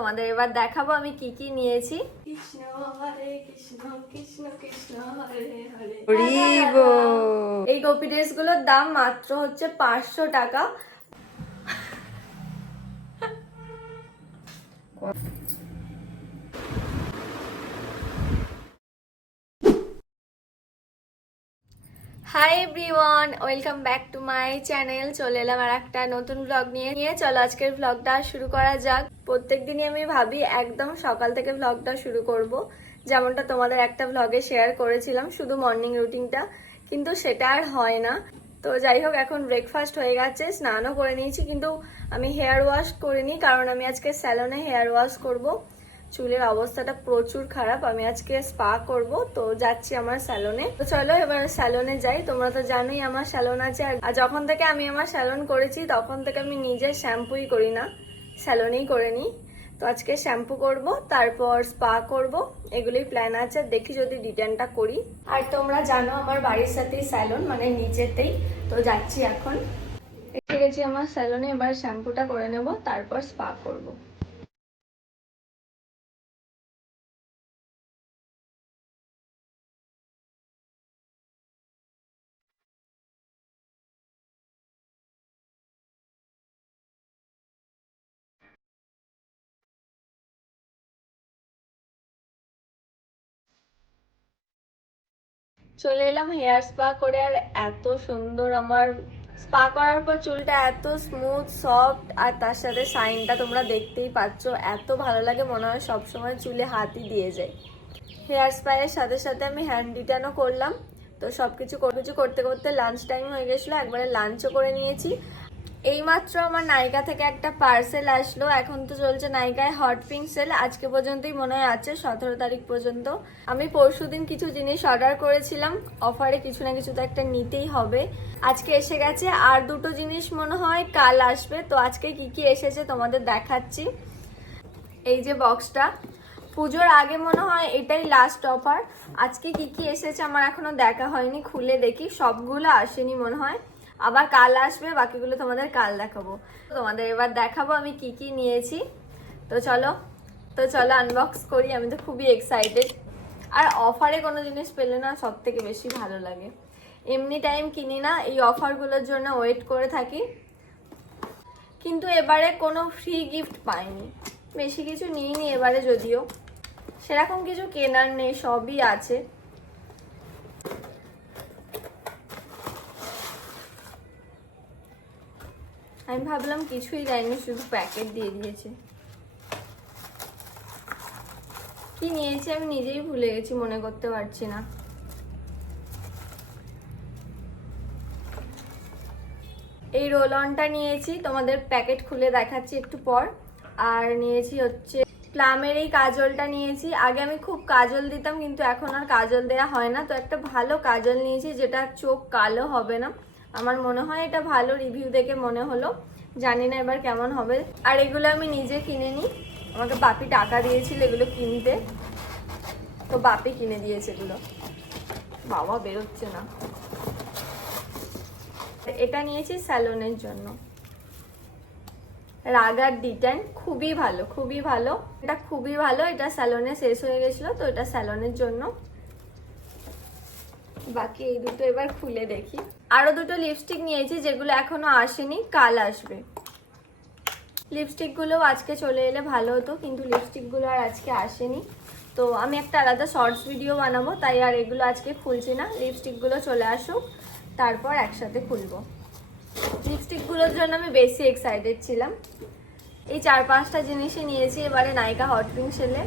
তোমাদের এবার দেখাবো আমি কি কি নিয়েছি। কৃষ্ণ হরে কৃষ্ণ কৃষ্ণ কৃষ্ণ হরে হরে। এই গোপী ড্রেস গুলোর দাম মাত্র হচ্ছে 500 টাকা। Hi everyone, welcome back to my channel. চলে এলাম আর একটা নতুন ব্লগ নিয়ে। চলো আজকের ব্লগটা শুরু করা যাক। প্রত্যেকদিনই আমি ভাবি একদম সকাল থেকে ব্লগটা শুরু করব, যেমনটা তোমাদের একটা ব্লগে শেয়ার করেছিলাম, শুধু মর্নিং রুটিনটা, কিন্তু সেটা আর হয় না। তো যাই হোক, এখন ব্রেকফাস্ট হয়ে গেছে, স্নানও করে নিয়েছি, কিন্তু আমি হেয়ার ওয়াশ করিনি, কারণ আমি আজকে স্যালনে হেয়ার ওয়াশ করব। চুলের অবস্থাটা প্রচুর খারাপ, আমি আজকে স্পা করব, তো যাচ্ছি আমার স্যালনে। তো চলো এবার স্যালনে যাই। তোমরা তো জানোই আমার স্যালন আছে, আর যখন থেকে আমি আমার স্যালন করেছি তখন থেকে আমি নিজে শ্যাম্পুই করি না, স্যালনেই করে নিই। তো আজকে শ্যাম্পু করব, তারপর স্পা করব, এগুলোই প্ল্যান আছে। দেখি যদি রিটার্নটা করি। আর তোমরা জানো আমার বাড়ির সাথেই স্যালন, মানে নিচেতেই। তো যাচ্ছি এখন, এসে গেছি আমার স্যালনে। এবার শ্যাম্পুটা করে নেব, তারপর স্পা করব। চলে এলাম হেয়ার স্পা করে, আর এত সুন্দর আমার স্পা করার পর চুলটা এত স্মুথ সফট, আর তার সাথে শাইনটা তোমরা দেখতেই পাচ্ছ। এত ভালো লাগে, মনে হয় সবসময় চুলে হাতই দিয়ে যায়। হেয়ার স্পায়ের সাথে সাথে আমি হ্যান্ড ডিটানও করলাম। তো সবকিছু করতে করতে লাঞ্চ টাইম হয়ে গেছিলো, একবারে লাঞ্চও করে নিয়েছি। এইমাত্র আমার নাইকা থেকে একটা পার্সেল আসলো। এখন তো চলছে নাইকায় হট পিঙ্ক সেল, আজকে পর্যন্তই মনে হয় আছে, 17 তারিখ পর্যন্ত। আমি পরশুদিন কিছু জিনিস অর্ডার করেছিলাম, অফারে কিছু না কিছু তো একটা নিতেই হবে। আজকে এসে গেছে, আর দুটো জিনিস মনে হয় কাল আসবে। তো আজকে কি কি এসেছে তোমাদের দেখাচ্ছি। এই যে বক্সটা, পুজোর আগে মনে হয় এটাই লাস্ট অফার। আজকে কি কি এসেছে আমার এখনো দেখা হয়নি, খুলে দেখি। সবগুলো আসেনি মনে হয়, আবার কাল আসবে, বাকিগুলো তোমাদের কাল দেখাবো। তোমাদের এবার দেখাবো আমি কি কি নিয়েছি। তো চলো আনবক্স করি। আমি তো খুবই এক্সাইটেড, আর অফারে কোনো জিনিস পেলে না সব থেকে বেশি ভালো লাগে। এমনি টাইম কিনি না, এই অফারগুলোর জন্য ওয়েট করে থাকি। কিন্তু এবারে কোনো ফ্রি গিফট পাইনি, বেশি কিছু নিইনি এবারে, যদিও সেরকম কিছু কেনার নেই, সবই আছে। আমি ভাবলাম কিছুই দেয়নি, শুধু প্যাকেট দিয়ে দিয়েছে। কি নিয়েছি আমি নিজেই ভুলে গেছি, মনে করতে পারছি না। এই রোল অনটা নিয়েছি, তোমাদের প্যাকেট খুলে দেখাচ্ছি একটু পর। আর নিয়েছি হচ্ছে প্লামের এই কাজলটা নিয়েছি। আগে আমি খুব কাজল দিতাম, কিন্তু এখন আর কাজল দেওয়া হয় না। তো একটা ভালো কাজল নিয়েছি, যেটা চোখ কালো হবে না। আমার মনে হয় এটা ভালো, রিভিউ দেখে মনে হলো, জানি না এবার কেমন হবে। আর এগুলো আমি নিজে কিনে নিই, আমাকে বাপি টাকা দিয়েছিল এগুলো কিনতে, তো বাপি কিনে দিয়েছে এগুলো। বাবা বেরোচ্ছে না। এটা নিয়েছি স্যালনের জন্য, রাগার ডিটেন, খুবই ভালো, খুবই ভালো। এটা খুবই ভালো, এটা স্যালনে শেষ হয়ে গেছিল, তো এটা স্যালনের জন্য। বাকি এই দুটো এবার খুলে দেখি। আরো দুটো লিপস্টিক নিয়েছি, যেগুলো এখনো আসেনি, কাল আসবে। লিপস্টিক গুলো আজকে চলে এলে ভালো হতো, কিন্তু লিপস্টিক গুলো আর আজকে আসেনি। তো আমি একটা আলাদা শর্টস ভিডিও বানাবো, তাই আর এগুলো আজকে খুলছি না। লিপস্টিক গুলো চলে আসুক, তারপর একসাথে খুলবো। লিপস্টিক গুলোর জন্য আমি বেশি এক্সাইটেড ছিলাম। এই 4-5টা জিনিসই নিয়েছি এবারে নাইকা হট পিঙ্ক সেলে।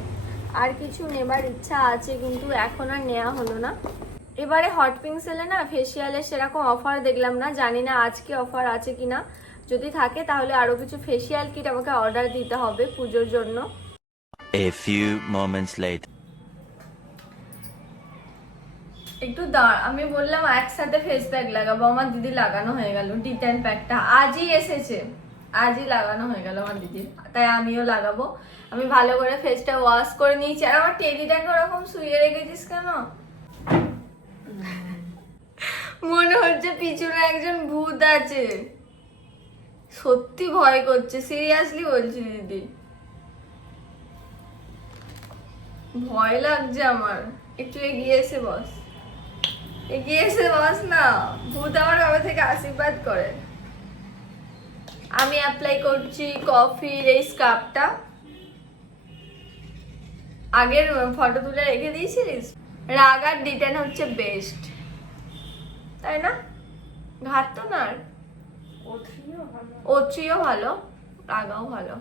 আর কিছু নেবার ইচ্ছা আছে, কিন্তু এখন আর নেওয়া হলো না। এবারে হট পিঙ্ক সেলে না ফেসিয়ালের সেরকম অফার দেখলাম না, জানি না আজকে অফার আছে কিনা। যদি থাকে তাহলে আরো কিছু ফেসিয়াল কিট আমাকে অর্ডার দিতে হবে পুজোর জন্য। A few moments later. একটু দাঁড়, আমি বললাম একসাথে ফেস প্যাক লাগাবো, আমার দিদি লাগানো হয়ে গেল। ডিটেন প্যাকটা আজই এসেছে, আজই লাগানো হয়ে গেল আমার দিদির, তাই আমিও লাগাবো। আমি ভালো করে ফেসটা ওয়াশ করে নিয়েছি। আর আমার টেডিটাকে ওরকম শুয়ে রেখেছিস কেন? মনে হচ্ছে পিছনে একজন ভূত আছে, সত্যি ভয় করছে, সিরিয়াসলি বলছি দিদি। ভয় লাগছে আমার, একটু এগিয়ে এসে বস, এগিয়ে এসে বস না, ভূত আমার কবে থেকে আশীর্বাদ করে। আমি অ্যাপ্লাই করছি কফির এই স্কার্ফটা। আগের ফটো তুলে রেখে দিয়েছিলিস? রাগ আর ডিটেন হচ্ছে বেস্ট, তাই না? ঘাট তো না, ওত্রিও ভালো, রাগাও ভালো,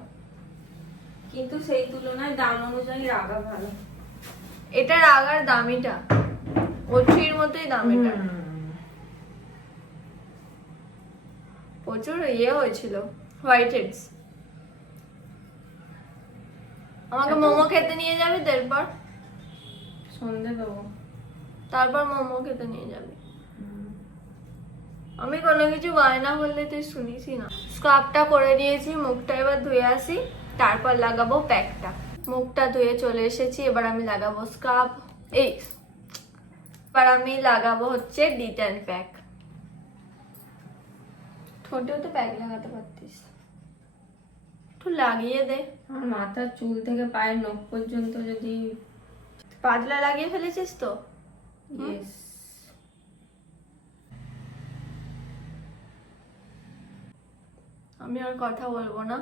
কিন্তু সেই তুলনায় দাম অনুযায়ী রাগা ভালো। এটা রাগার দামিটা, ওত্রির মতোই দাম এটা। প্রচুর ইয়ে হয়েছিল, হোয়াইট হেডস। আমাকে মোমো খেতে নিয়ে যাবি তো এরপর? সন্ধে দেবো। তারপর মোমো খেতে নিয়ে যাবি। আমি কোনো কিছু বায়না বললে তুই শুনিসই না। স্ক্রাবটা করে নিয়েছি, মুখটা এবার ধুয়ে আসি, তারপর লাগাবো প্যাকটা। মুখটা ধুয়ে চলে এসেছি, এবার আমি লাগাবো স্ক্রাব। এবার আমি লাগাবো হচ্ছে ডিটেন প্যাক। ঠোঁটেও তো প্যাক লাগাতে পারতিস, একটু লাগিয়ে দে। আমার মাথার চুল থেকে পায়ের নখ পর্যন্ত যদি পাতলা লাগিয়ে ফেলেছিস তো? ইয়েস। আমি আর কথা বলবো না।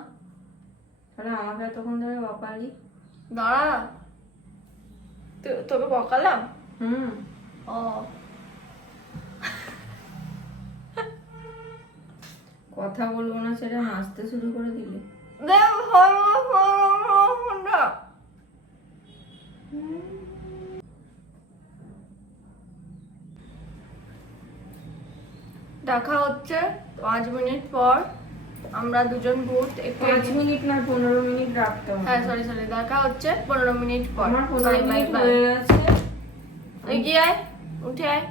তাহলে আমাকে এতক্ষণ ধরে বকালি? দাঁড়া, তোকে বকালাম? ও, কথা বলবো না সেটা হাসতে শুরু করে দিলে। দেখা হচ্ছে 5 মিনিট পর। আমরা দুজন ভূত একটু 5 মিনিট না 15 মিনিট রাখতে হবে। হ্যাঁ সরি, দেখা হচ্ছে 15 মিনিট পর। আমার 15 মিনিট বাই। হয়ে গেছে। এগিয়ে আয়, উঠে আয়।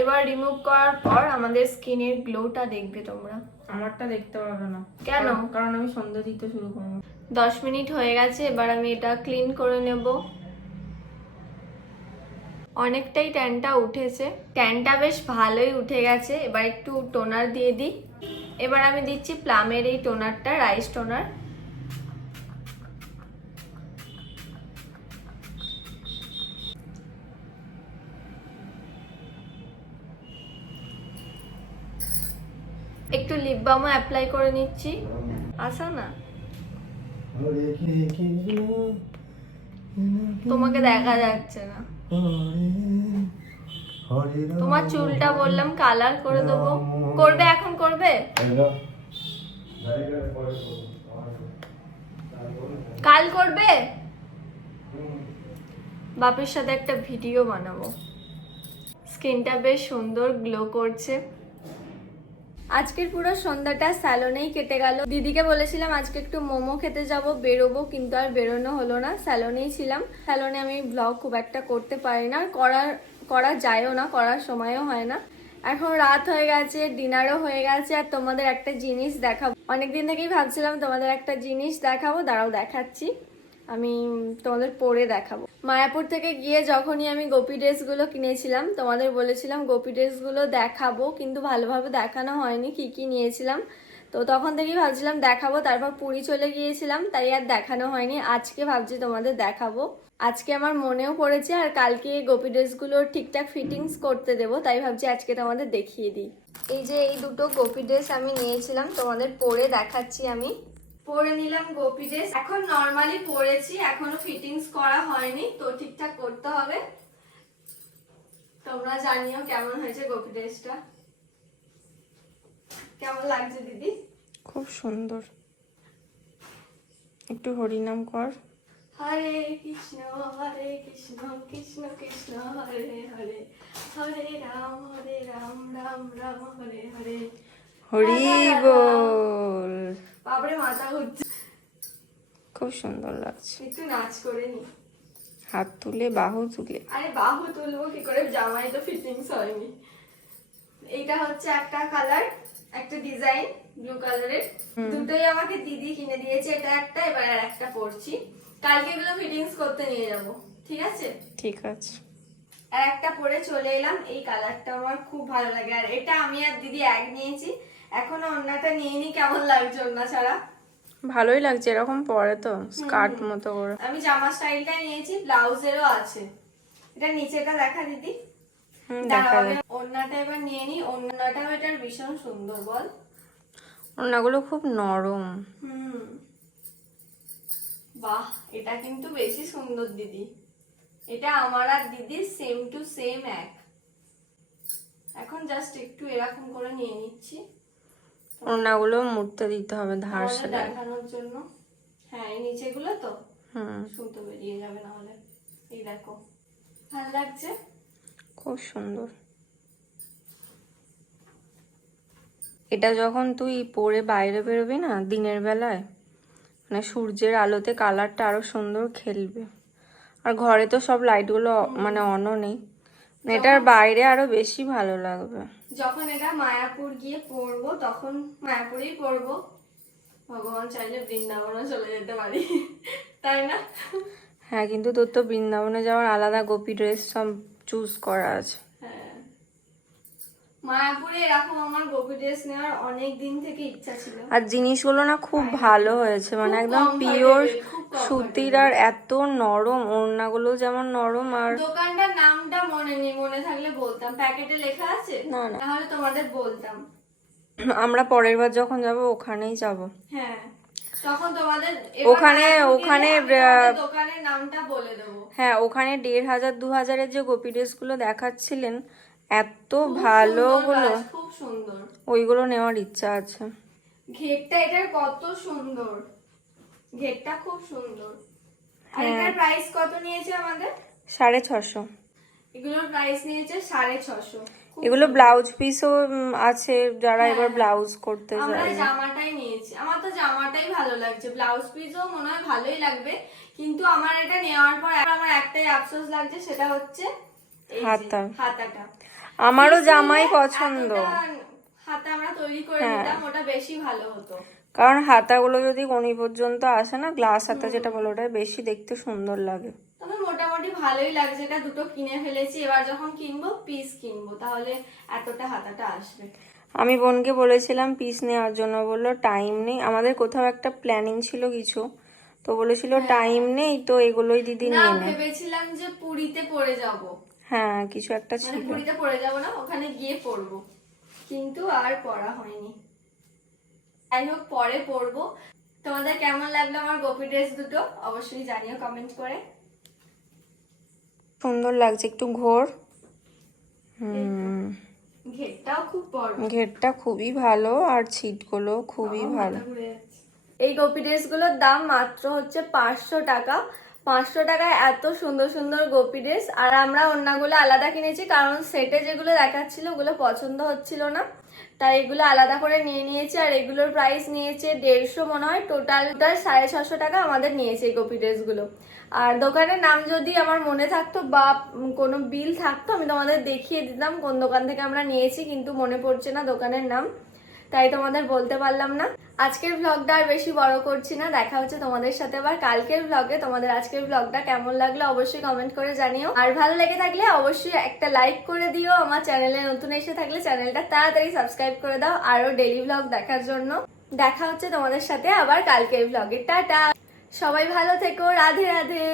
এবার রিমুভ করার পর আমাদের স্কিনের গ্লোটা দেখবে তোমরা। আমারটা দেখতে পাবে না। কেন? কারণ আমি সন্ধ্যা দিতে শুরু করবো। 10 মিনিট হয়ে গেছে, এবার আমি এটা ক্লিন করে নেব। অনেকটাই ট্যানটা উঠেছে, ট্যানটা বেশ ভালোই উঠে গেছে। এবার একটু টোনার দিয়ে দিই। এবার আমি দিচ্ছি প্লামের এই টোনারটা, রাইস টোনার। একটু লিপ বামও অ্যাপ্লাই করে নিচ্ছি। আসা না, তোমাকে দেখা যাচ্ছে না। তোমার চুলটা বললাম কালার করে দেবো, করবে এখন? করবে কাল করবে? বাপের সাথে একটা ভিডিও বানাবো। স্কিনটা বেশ সুন্দর গ্লো করছে। আজকের পুরো সন্ধ্যাটা স্যালনেই কেটে গেল। দিদিকে বলেছিলাম আজকে একটু মোমো খেতে যাব, বেরোবো, কিন্তু আর বেরোনো হলো না। স্যালনেই ছিলাম। স্যালনে আমি ব্লগ খুব একটা করতে পারি না, করা যায়ও না, করার সময়ও হয় না। এখন রাত হয়ে গেছে, ডিনারও হয়ে গেছে, আর তোমাদের একটা জিনিস দেখাবো। অনেকদিন থেকেই ভাবছিলাম তোমাদের একটা জিনিস দেখাবো, দাঁড়াও দেখাচ্ছি। আমি তোমাদের পরে দেখাবো। মায়াপুর থেকে গিয়ে যখনই আমি গোপী ড্রেসগুলো কিনেছিলাম, তোমাদের বলেছিলাম গোপী ড্রেসগুলো দেখাবো, কিন্তু ভালোভাবে দেখানো হয়নি কি কি নিয়েছিলাম। তো তখন থেকেই ভাবছিলাম দেখাবো, তারপর পুরী চলে গিয়েছিলাম, তাই আর দেখানো হয়নি। আজকে ভাবছি তোমাদের দেখাবো। আজকে আমার মনেও পড়েছে, আর কালকে গোপী ড্রেসগুলোর ঠিকঠাক ফিটিংস করতে দেবো, তাই ভাবছি আজকে তোমাদের দেখিয়ে দিই। এই যে এই দুটো গোপী ড্রেস আমি নিয়েছিলাম, তোমাদের পরে দেখাচ্ছি। আমি পরে নিলাম গোপী ড্রেস। এখন নর্মালি পরেছি, এখনো ফিটিংস করা হয়নি, তো ঠিকঠাক করতে হবে। তোমরা জানিও কেমন হয়েছে গোপী ড্রেসটা। কেমন লাগছে দিদি? খুব সুন্দর। একটু হরিনাম কর। হরে কৃষ্ণ কৃষ্ণ কৃষ্ণ হরে হরে, হরে রাম রাম রাম হরে হরে। হরি বল। বাপরে মাথা ঘুরছে। খুব সুন্দর লাগছে। একটু নাচ করে নি, হাত তুলে বাহু তুলে। আরে বাহু তুলবো কি করে, জামাই তো ফিটিংস হয়নি। এইটা হচ্ছে একটা কালার, একটা ডিজাইন ব্লু কালারের। দুটোই আমাকে দিদি কিনে দিয়েছে, এটা একটা, এবার আর একটা পরছি। কালকে এগুলো ফিটিংস করতে নিয়ে যাব, ঠিক আছে? ঠিক আছে। আর একটা পরে চলে এলাম। এই কালারটা আমার খুব ভালো লাগে, আর এটা আমি আর দিদি এক নিয়েছি। এখনো ওড়নাটা নিয়ে নি, কেমন লাগছে ওড়না ছাড়া? ভালোই লাগছে এরকম পরে তো স্কার্ট মতো করে। আমি জামা স্টাইলটাই নিয়েছি, ব্লাউজেরও আছে। এটা নিচেটা দেখা দিদি। দাঁড়াও, আমি ওড়নাটা এবার নিয়ে নিই। ওড়নাটাও এটার ভীষণ সুন্দর, বল। ওড়নাগুলো খুব নরম। বাহ, এটা কিন্তু বেশি সুন্দর দিদি। এটা আমার আর দিদির সেম টু সেম এক। এখন জাস্ট একটু এরকম করে নিয়ে নিচ্ছি ওড়নাগুলো মুড়তে দিতে হবে ধার তোমাদের সেলাই। দেখানোর জন্য। হ্যাঁ, এই নিচেগুলো তো সুতো বেরিয়ে যাবে নাহলে। এই দেখো, ভালো লাগছে, খুব সুন্দর। এটা যখন তুই পরে বাইরে বেরোবি না দিনের বেলায়, মানে সূর্যের আলোতে কালারটা আরো সুন্দর খেলবে। আর ঘরে তো সব লাইটগুলো মানে অনও নেই, মানে এটার বাইরে আরো বেশি ভালো লাগবে। যখন এটা মায়াপুর গিয়ে পরবো তখন মায়াপুরেই পরবো। ভগবান চাইলে বৃন্দাবনে চলে যেতে পারি, তাই না? হ্যাঁ, কিন্তু তোর তো বৃন্দাবনে যাওয়ার আলাদা গোপী ড্রেস সব চুজ করা আছে। হ্যাঁ, মায়াপুরে এরকম আমার গোপী ড্রেস নেওয়ার অনেক দিন থেকে ইচ্ছা ছিল। আর জিনিসগুলো না খুব ভালো হয়েছে, মানে একদম পিওর সুতির, আর এত নরম। ওড়নাগুলো যেমন নরম। আর দোকানটার নামটা মনে নেই, মনে থাকলে বলতাম। প্যাকেটে লেখা আছে, না না, তাহলে তোমাদের বলতাম। আমরা পরের বার যখন যাব ওখানেই যাব। হ্যাঁ, তখন তোমাদের ওখানে দোকানের নামটা বলে দেবো। হ্যাঁ, ওখানে 1500 2000-এর যে গোপী ড্রেসগুলো দেখাচ্ছিলেন, এত ভালো গুলো, খুব সুন্দর। ওইগুলো নেওয়ার ইচ্ছা আছে। ঘেরটা এটার কত সুন্দর, ঘেরটা খুব সুন্দর। আর এটার প্রাইস কত নিয়েছে আমাদের? 650। এগুলোর প্রাইস নিয়েছে 650। এগুলো ব্লাউজ পিসও আছে, যারা এবার ব্লাউজ করতে আমরা চায়। জামাটাই নিয়েছি, আমার তো জামাটাই ভালো লাগছে। ব্লাউজ পিসও মনে হয় ভালোই লাগবে, কিন্তু আমার এটা নেওয়ার পর আমার একটাই আফসোস লাগছে, সেটা হচ্ছে এই যে হাতাটা। আমারও জামাই পছন্দ। হাতা আমরা তৈরি করে নিতাম, ওটা বেশি ভালো হতো। কারণ হাতাগুলো যদি কোনি পর্যন্ত আসে না, গ্লাস হাতা যেটা বলে, ওটা বেশি দেখতে সুন্দর লাগে। তবে মোটামুটি ভালোই লাগছে। এটা দুটো কিনে ফেলেছি, এবার যখন কিনবো পিস কিনবো, তাহলে এতটা হাতাটা আসবে। আমি বোনকে বলেছিলাম পিস নেওয়ার জন্য, বললো টাইম নেই। আমাদের কোথাও একটা প্ল্যানিং ছিল কিছু, তো বলেছিল টাইম নেই, তো এগুলোই দিদি নিয়ে নে। ভেবেছিলাম যে পুরীতে পরে যাব। হ্যাঁ, কিছু একটা ছিল। মানে পুরীতে পরে যাব না, ওখানে গিয়ে পরবো, কিন্তু আর পরা হয়নি। যাই হোক, পরে পরবো। তোমাদের কেমন লাগলো আমার গোপী ড্রেস দুটো অবশ্যই জানিও কমেন্ট করে। সুন্দর লাগছে, একটু ঘোর। ঘেরটাও খুব বড়, ঘেরটা খুবই ভালো, আর ছিটগুলো খুবই ভালো। এই গোপী ড্রেসগুলোর দাম মাত্র হচ্ছে 500 টাকা। 500 টাকায় এত সুন্দর সুন্দর গোপী ড্রেস। আর আমরা ওড়নাগুলো আলাদা কিনেছি, কারণ সেটে যেগুলো দেখাচ্ছিল ওগুলো পছন্দ হচ্ছিল না, তাই এগুলো আলাদা করে নিয়ে নিয়েছি। আর এগুলোর প্রাইস নিয়েছে 150 মনে হয়। টোটাল 650 টাকা আমাদের নিয়েছে এই গোপী ড্রেসগুলো। আর দোকানের নাম যদি আমার মনে থাকতো বা কোনো বিল থাকতো, আমি তোমাদের দেখিয়ে দিতাম কোন দোকান থেকে আমরা নিয়েছি, কিন্তু মনে পড়ছে না দোকানের নাম, তাই তোমাদের বলতে পারলাম না। আজকের ব্লগটা আর বেশি বড় করছি না, দেখা হচ্ছে তোমাদের সাথে আবার কালকের ব্লগে। তোমাদের আজকের ব্লগটা কেমন লাগলো অবশ্যই কমেন্ট করে জানিও। আর ভালো লেগে থাকলে অবশ্যই একটা লাইক করে দিও। আমার চ্যানেলে নতুন এসে থাকলে চ্যানেলটা তাড়াতাড়ি সাবস্ক্রাইব করে দাও আরো ডেইলি ব্লগ দেখার জন্য। দেখা হচ্ছে তোমাদের সাথে আবার কালকের ব্লগে। টাটা, সবাই ভালো থেকো, রাধে রাধে।